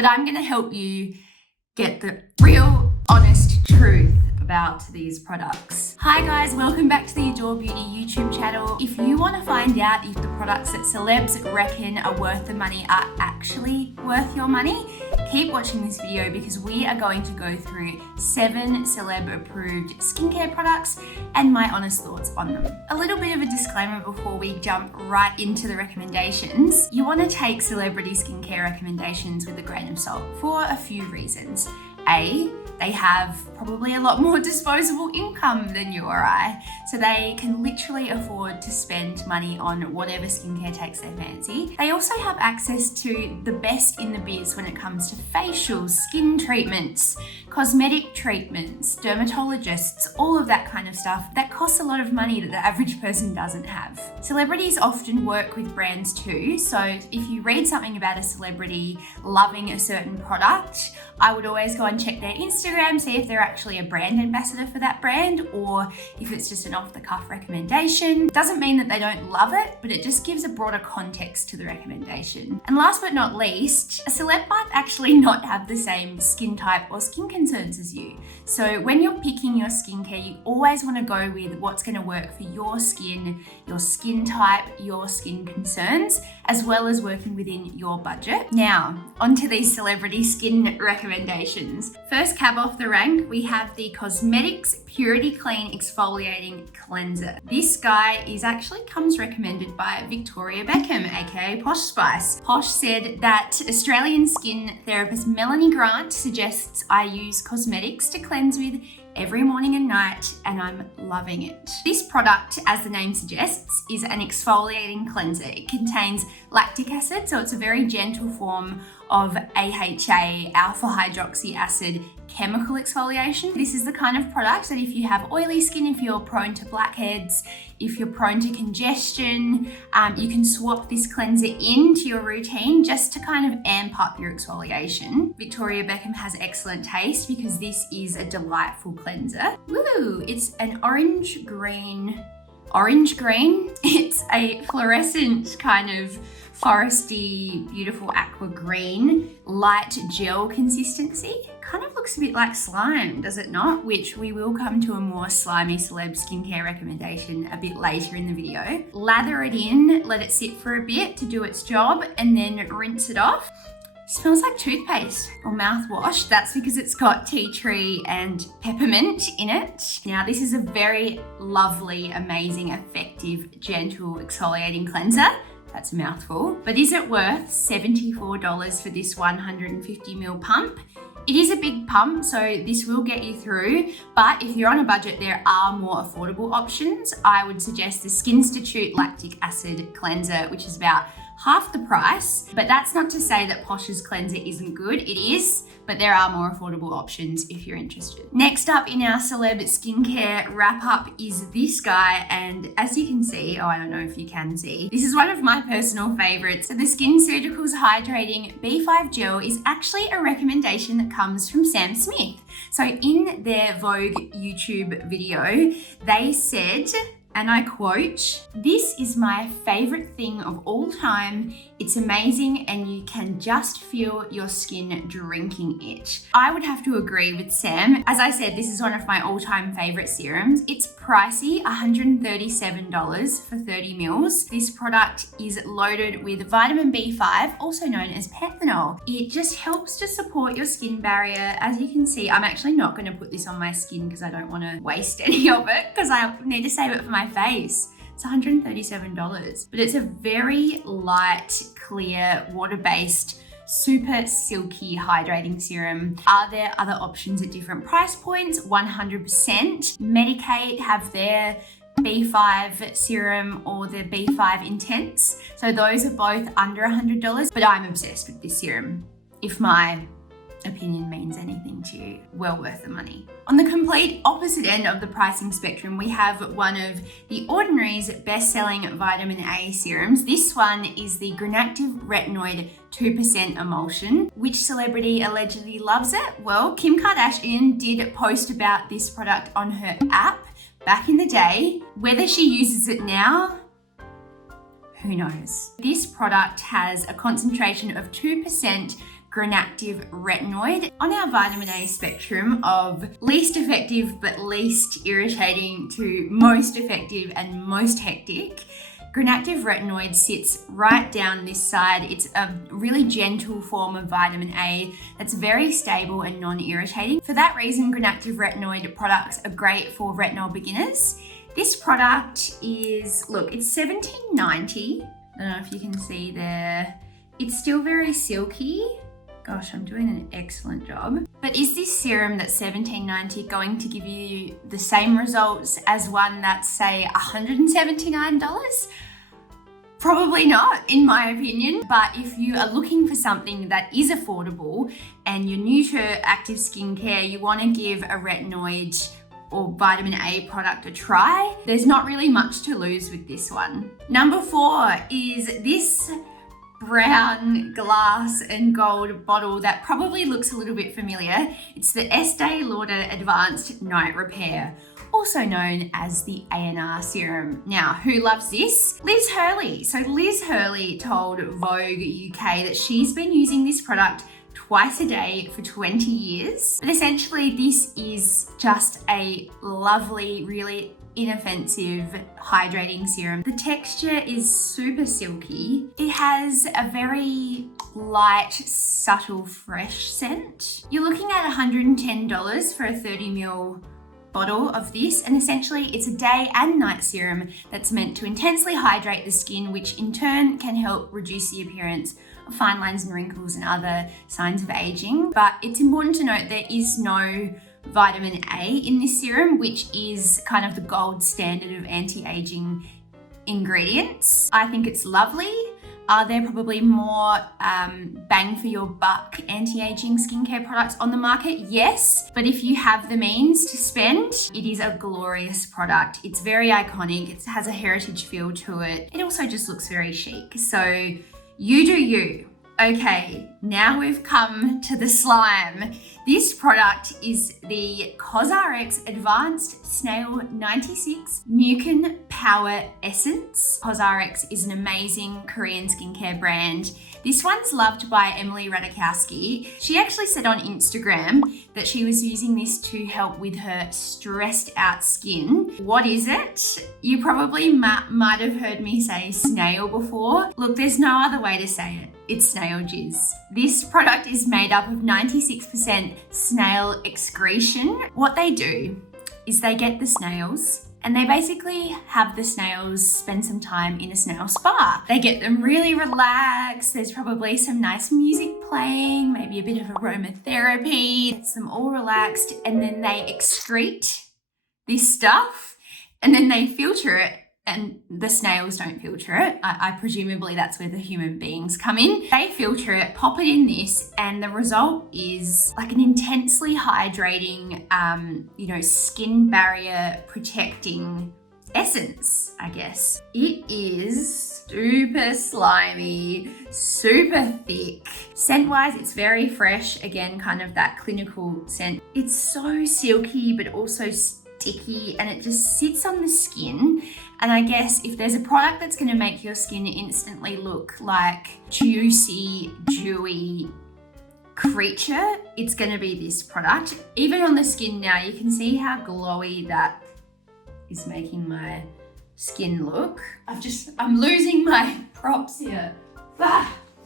but I'm going to help you get the real, honest truth about these products. Hi guys, welcome back to the Adore Beauty YouTube channel. If you want to find out if the products that celebs reckon are worth the money are actually worth your money, keep watching this video because we are going to go through 7 celeb approved skincare products and my honest thoughts on them. A little bit of a disclaimer before we jump right into the recommendations. You want to take celebrity skincare recommendations with a grain of salt for a few reasons. A, they have probably a lot more disposable income than you or I, so they can literally afford to spend money on whatever skincare takes their fancy. They also have access to the best in the biz when it comes to facials, skin treatments, cosmetic treatments, dermatologists, all of that kind of stuff that costs a lot of money that the average person doesn't have. Celebrities often work with brands too, so if you read something about a celebrity loving a certain product, I would always go and check their Instagram, see if they're actually a brand ambassador for that brand or if it's just an off-the-cuff recommendation. Doesn't mean that they don't love it, but it just gives a broader context to the recommendation. And last but not least, a celeb might actually not have the same skin type or skin concerns as you. So when you're picking your skincare, you always want to go with what's going to work for your skin type, your skin concerns, as well as working within your budget. Now, onto these celebrity skin recommendations. First cab off the rank, we have the Cosmetics Purity Clean Exfoliating Cleanser. This guy comes recommended by Victoria Beckham, aka Posh Spice. Posh said that Australian skin therapist Melanie Grant suggests I use cosmetics to cleanse with every morning and night, and I'm loving it. This product, as the name suggests, is an exfoliating cleanser. It contains lactic acid, so it's a very gentle form of AHA, alpha hydroxy acid chemical exfoliation. This is the kind of product that if you have oily skin, if you're prone to blackheads, if you're prone to congestion, you can swap this cleanser into your routine just to kind of amp up your exfoliation. Victoria Beckham has excellent taste because this is a delightful cleanser. Woo! It's an orange green. It's a fluorescent kind of foresty, beautiful aqua green, light gel consistency. Kind of looks a bit like slime, does it not? Which we will come to a more slimy celeb skincare recommendation a bit later in the video. Lather it in, let it sit for a bit to do its job, and then rinse it off. Smells like toothpaste or mouthwash. That's because it's got tea tree and peppermint in it. Now, this is a very lovely, amazing, effective, gentle exfoliating cleanser. That's a mouthful. But is it worth $74 for this 150ml pump? It is a big pump, so this will get you through, but if you're on a budget, there are more affordable options. I would suggest the Skinstitute Lactic Acid Cleanser, which is about half the price, but that's not to say that Posh's cleanser isn't good. It is, but there are more affordable options if you're interested. Next up in our celeb skincare wrap up is this guy, and as you can see, I don't know if you can see, this is one of my personal favorites. So the SkinCeuticals Hydrating B5 Gel is actually a recommendation that comes from Sam Smith. So in their Vogue YouTube video, they said, and I quote, "This is my favorite thing of all time. It's amazing and you can just feel your skin drinking it." I would have to agree with Sam. As I said, this is one of my all-time favorite serums. It's pricey, $137 for 30 mils. This product is loaded with vitamin B5, also known as panthenol. It just helps to support your skin barrier. As you can see, I'm actually not going to put this on my skin because I don't want to waste any of it because I need to save it for my face. It's $137, but it's a very light, clear, water-based, super silky hydrating serum. Are there other options at different price points? 100%. Medik8 have their B5 serum or the B5 Intense. So those are both under $100, but I'm obsessed with this serum. If my opinion means anything to you, well worth the money. On the complete opposite end of the pricing spectrum, we have one of The Ordinary's best-selling vitamin A serums. This one is the Granactive Retinoid 2% emulsion. Which celebrity allegedly loves it? Well, Kim Kardashian did post about this product on her app back in the day. Whether she uses it now, who knows? This product has a concentration of 2% Granactive Retinoid. On our vitamin A spectrum of least effective but least irritating to most effective and most hectic, Granactive Retinoid sits right down this side. It's a really gentle form of vitamin A that's very stable and non-irritating. For that reason, Granactive Retinoid products are great for retinol beginners. This product is, look, it's $17.90. I don't know if you can see there. It's still very silky. Gosh, I'm doing an excellent job. But is this serum that's $17.90 going to give you the same results as one that's, say, $179? Probably not, in my opinion. But if you are looking for something that is affordable and you're new to active skincare, you want to give a retinoid or vitamin A product a try, there's not really much to lose with this one. Number 4 is this brown glass and gold bottle that probably looks a little bit familiar. It's the Estee Lauder Advanced Night Repair, also known as the ANR serum. Now, who loves this? Liz Hurley. So Liz Hurley told Vogue UK that she's been using this product twice a day for 20 years. But essentially, this is just a lovely, really inoffensive hydrating serum. The texture is super silky. It has a very light, subtle, fresh scent. You're looking at $110 for a 30ml bottle of this, and essentially it's a day and night serum that's meant to intensely hydrate the skin, which in turn can help reduce the appearance of fine lines and wrinkles and other signs of aging. But it's important to note there is no vitamin A in this serum, which is kind of the gold standard of anti-aging ingredients. I think it's lovely. Are there probably more bang for your buck anti-aging skincare products on the market? Yes, but if you have the means to spend, it is a glorious product. It's very iconic. It has a heritage feel to it. It also just looks very chic. So you do you. Okay, now we've come to the slime. This product is the COSRX Advanced Snail 96 Mucin Power Essence. COSRX is an amazing Korean skincare brand. This one's loved by Emily Ratajkowski. She actually said on Instagram that she was using this to help with her stressed out skin. What is it? You probably might have heard me say snail before. Look, there's no other way to say it. It's snail jizz. This product is made up of 96% snail excretion. What they do is they get the snails and they basically have the snails spend some time in a snail spa. They get them really relaxed. There's probably some nice music playing, maybe a bit of aromatherapy, gets them all relaxed, and then they excrete this stuff and then they filter it. And the snails don't filter it. I presumably that's where the human beings come in. They filter it, pop it in this, and the result is like an intensely hydrating, skin barrier protecting essence, I guess. It is super slimy, super thick. Scent-wise, it's very fresh. Again, kind of that clinical scent. It's so silky, but also sticky, and it just sits on the skin. And I guess if there's a product that's going to make your skin instantly look like juicy, dewy creature, it's going to be this product. Even on the skin now, you can see how glowy that is making my skin look. I'm losing my props here.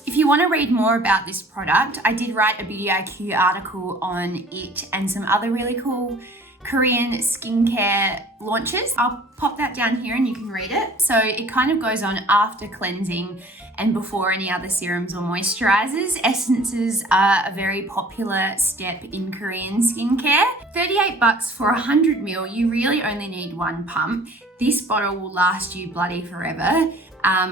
If you want to read more about this product, I did write a Beauty IQ article on it and some other really cool Korean skincare launches. I'll pop that down here and you can read it. So it kind of goes on after cleansing and before any other serums or moisturizers. Essences are a very popular step in Korean skincare. $38 for 100 ml. You really only need one pump. This bottle will last you bloody forever.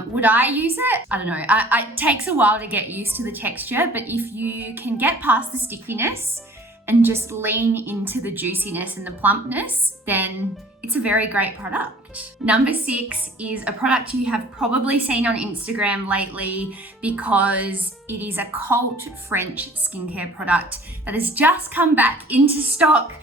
Would I use it? I don't know. It takes a while to get used to the texture, but if you can get past the stickiness and just lean into the juiciness and the plumpness, then it's a very great product. Number 6 is a product you have probably seen on Instagram lately because it is a cult French skincare product that has just come back into stock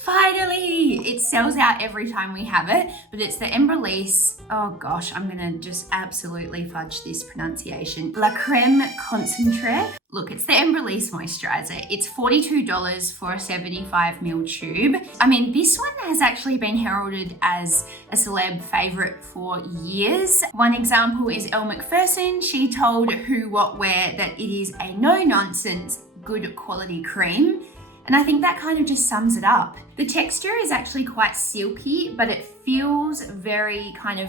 Finally! It sells out every time we have it, but it's the Embryolisse. Oh gosh, I'm gonna just absolutely fudge this pronunciation. La Creme Concentrée. Look, it's the Embryolisse moisturizer. It's $42 for a 75ml tube. I mean, this one has actually been heralded as a celeb favorite for years. One example is Elle Macpherson. She told Who What Wear that it is a no-nonsense, good quality cream. And I think that kind of just sums it up. The texture is actually quite silky, but it feels very kind of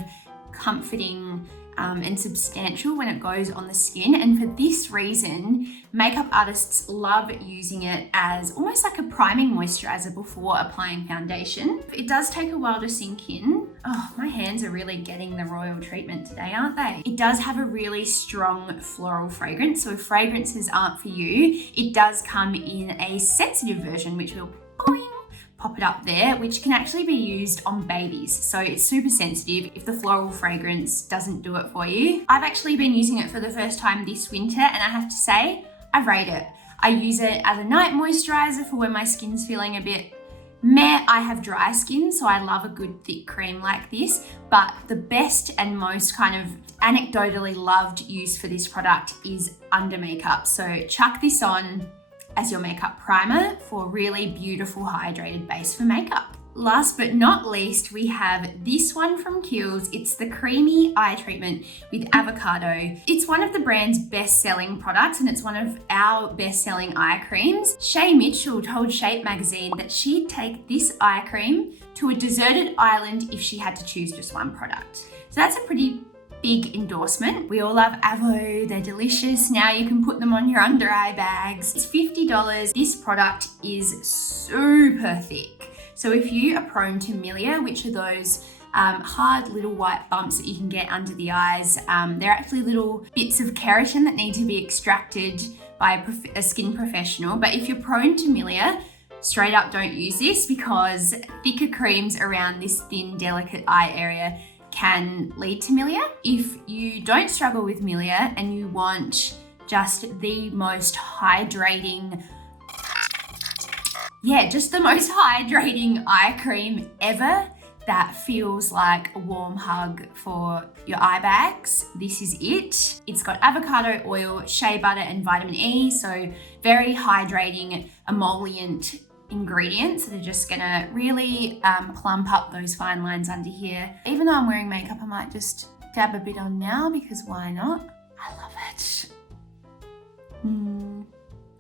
comforting and substantial when it goes on the skin. And for this reason, makeup artists love using it as almost like a priming moisturizer before applying foundation. It does take a while to sink in. Oh, my hands are really getting the royal treatment today, aren't they? It does have a really strong floral fragrance. So if fragrances aren't for you, it does come in a sensitive version, which will boing, pop it up there, which can actually be used on babies. So it's super sensitive if the floral fragrance doesn't do it for you. I've actually been using it for the first time this winter, and I have to say, I rate it. I use it as a night moisturizer for when my skin's feeling a bit meh. I have dry skin, so I love a good thick cream like this, but the best and most kind of anecdotally loved use for this product is under makeup. So chuck this on as your makeup primer for a really beautiful hydrated base for makeup. Last but not least, we have this one from Kiehl's. It's the Creamy Eye Treatment with Avocado. It's one of the brand's best-selling products, and it's one of our best-selling eye creams. Shay Mitchell told Shape magazine that she'd take this eye cream to a deserted island if she had to choose just one product. So that's a pretty big endorsement. We all love Avo, they're delicious. Now you can put them on your under eye bags. It's $50. This product is super thick. So if you are prone to milia, which are those hard little white bumps that you can get under the eyes, they're actually little bits of keratin that need to be extracted by a skin professional. But if you're prone to milia, straight up don't use this, because thicker creams around this thin, delicate eye area can lead to milia. If you don't struggle with milia and you want just the most hydrating, just the most hydrating eye cream ever that feels like a warm hug for your eye bags, this is it. It's got avocado oil, shea butter, and vitamin E, so very hydrating, emollient ingredients that are just gonna really plump up those fine lines under here. Even though I'm wearing makeup, I might just dab a bit on now, because why not? I love it.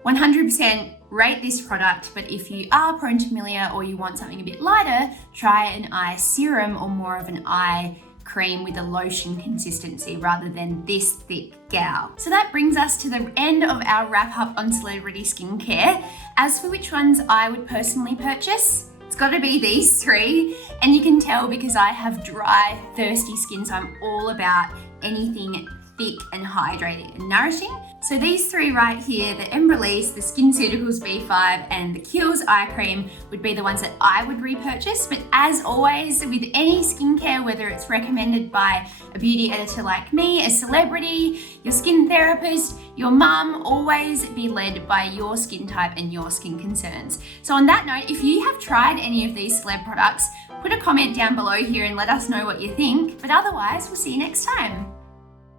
100% rate this product, but if you are prone to milia or you want something a bit lighter, try an eye serum or more of an eye cream with a lotion consistency rather than this thick gal. So that brings us to the end of our wrap up on celebrity skincare. As for which ones I would personally purchase, it's got to be these three, and you can tell because I have dry, thirsty skin, so I'm all about anything thick and hydrating and nourishing. So these three right here, the Embryolisse, the SkinCeuticals B5, and the Kiehl's eye cream would be the ones that I would repurchase. But as always, with any skincare, whether it's recommended by a beauty editor like me, a celebrity, your skin therapist, your mum, always be led by your skin type and your skin concerns. So on that note, if you have tried any of these celeb products, put a comment down below here and let us know what you think. But otherwise, we'll see you next time.